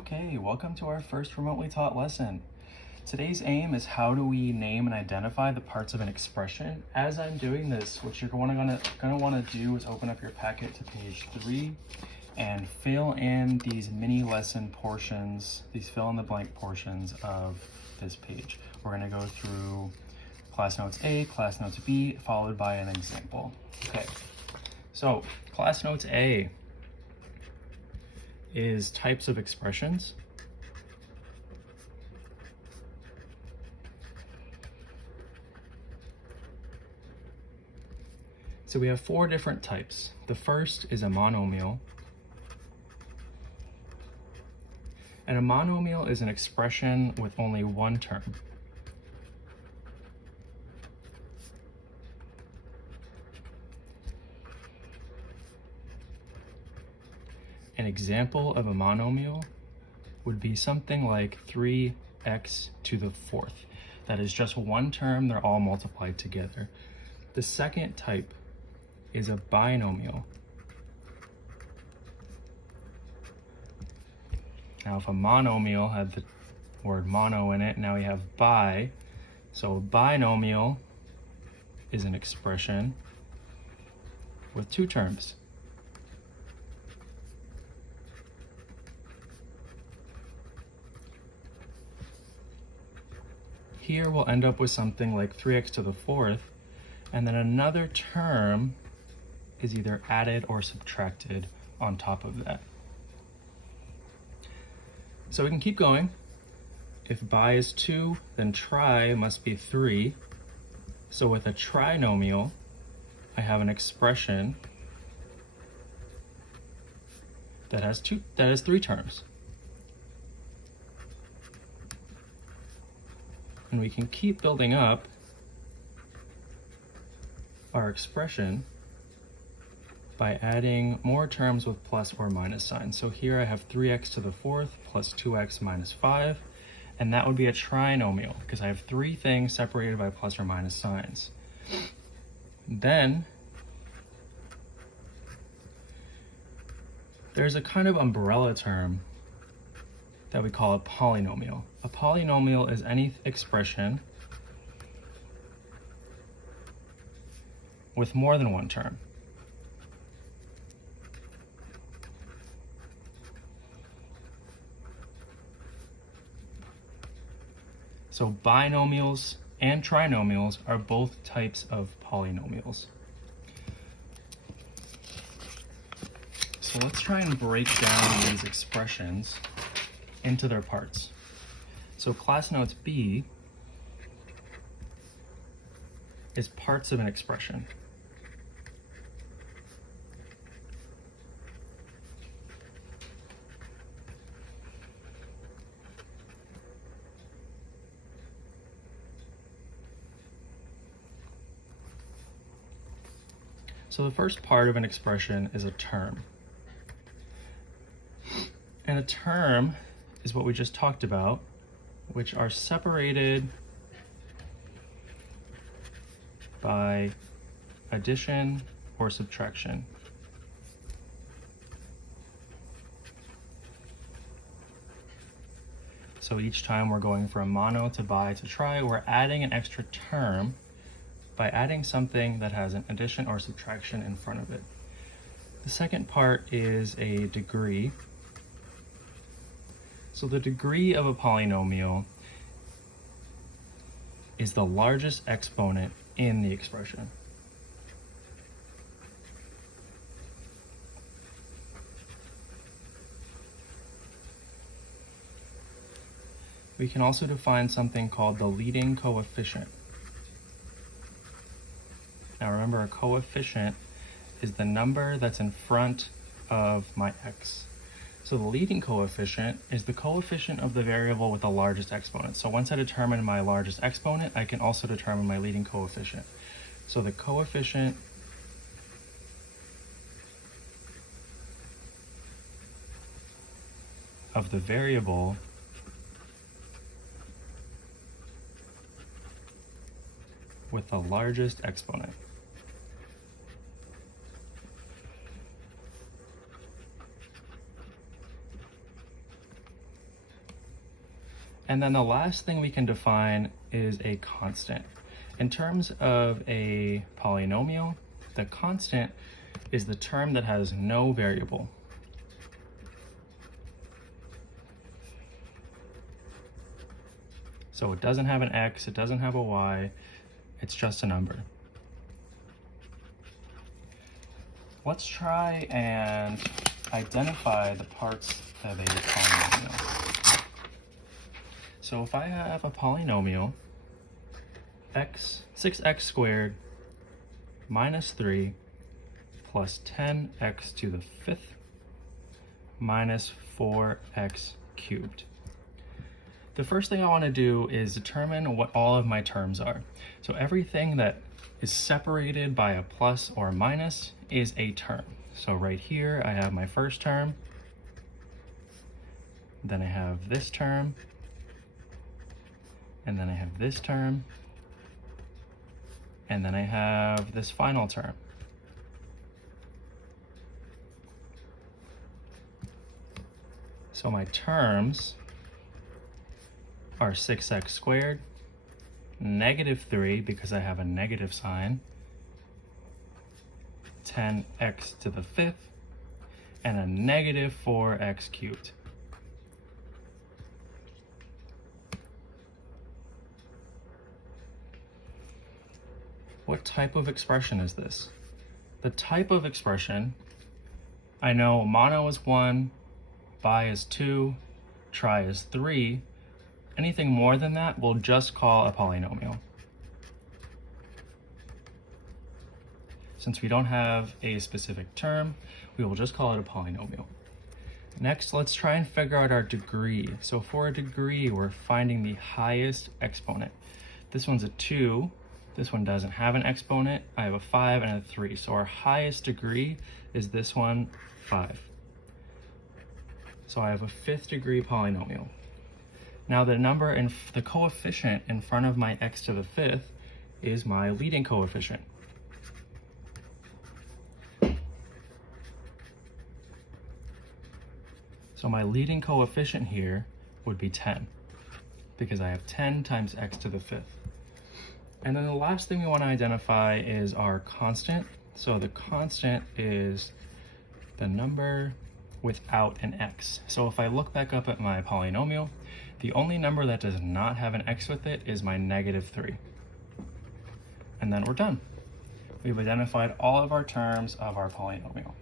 Okay, welcome to our first remotely taught lesson. Today's aim is how do we name and identify the parts of an expression. As I'm doing this, what you're gonna want to do is open up your packet to page 3 and fill in these mini lesson portions, these fill in the blank portions of this page. We're gonna go through class notes A, class notes B, followed by an example. Okay, so class notes A is types of expressions. So we have 4 different types. The first is a monomial. And a monomial is an expression with only one term. An example of a monomial would be something like 3x to the 4th. That is just one term, they're all multiplied together. The second type is a binomial. Now if a monomial had the word mono in it, now we have bi. So a binomial is an expression with 2 terms. Here we'll end up with something like 3x to the 4th, and then another term is either added or subtracted on top of that. So we can keep going. If bi is 2, then tri must be 3. So with a trinomial, I have an expression that has 3 terms. And we can keep building up our expression by adding more terms with plus or minus signs. So here I have 3x to the 4th plus 2x minus 5, and that would be a trinomial because I have 3 things separated by plus or minus signs. Then there's a kind of umbrella term that we call a polynomial. A polynomial is any expression with more than one term. So binomials and trinomials are both types of polynomials. So let's try and break down these expressions into their parts. So class notes B is parts of an expression. So the first part of an expression is a term. And a term is what we just talked about, which are separated by addition or subtraction. So each time we're going from mono to bi to tri, we're adding an extra term by adding something that has an addition or subtraction in front of it. The second part is a degree. So the degree of a polynomial is the largest exponent in the expression. We can also define something called the leading coefficient. Now remember, a coefficient is the number that's in front of my x. So the leading coefficient is the coefficient of the variable with the largest exponent. So once I determine my largest exponent, I can also determine my leading coefficient. So the coefficient of the variable with the largest exponent. And then the last thing we can define is a constant. In terms of a polynomial, the constant is the term that has no variable. So it doesn't have an x, it doesn't have a y, it's just a number. Let's try and identify the parts of a polynomial. So if I have a polynomial, 6x squared minus 3 plus 10x to the 5th minus 4x cubed. The first thing I want to do is determine what all of my terms are. So everything that is separated by a plus or a minus is a term. So right here I have my first term, then I have this term, and then I have this term, and then I have this final term. So my terms are 6x squared, negative 3 because I have a negative sign, 10x to the 5th, and a negative 4x cubed. What type of expression is this? The type of expression, I know mono is 1, bi is 2, tri is 3. Anything more than that we'll just call a polynomial. Since we don't have a specific term, we will just call it a polynomial. Next, let's try and figure out our degree. So for a degree, we're finding the highest exponent. This one's a 2. This one doesn't have an exponent. I have a 5 and a 3. So our highest degree is this one, 5. So I have a 5th degree polynomial. Now the number in the coefficient in front of my x to the 5th is my leading coefficient. So my leading coefficient here would be 10 because I have 10 times x to the 5th. And then the last thing we want to identify is our constant. So the constant is the number without an x. So if I look back up at my polynomial, the only number that does not have an x with it is my negative 3. And then we're done. We've identified all of our terms of our polynomial.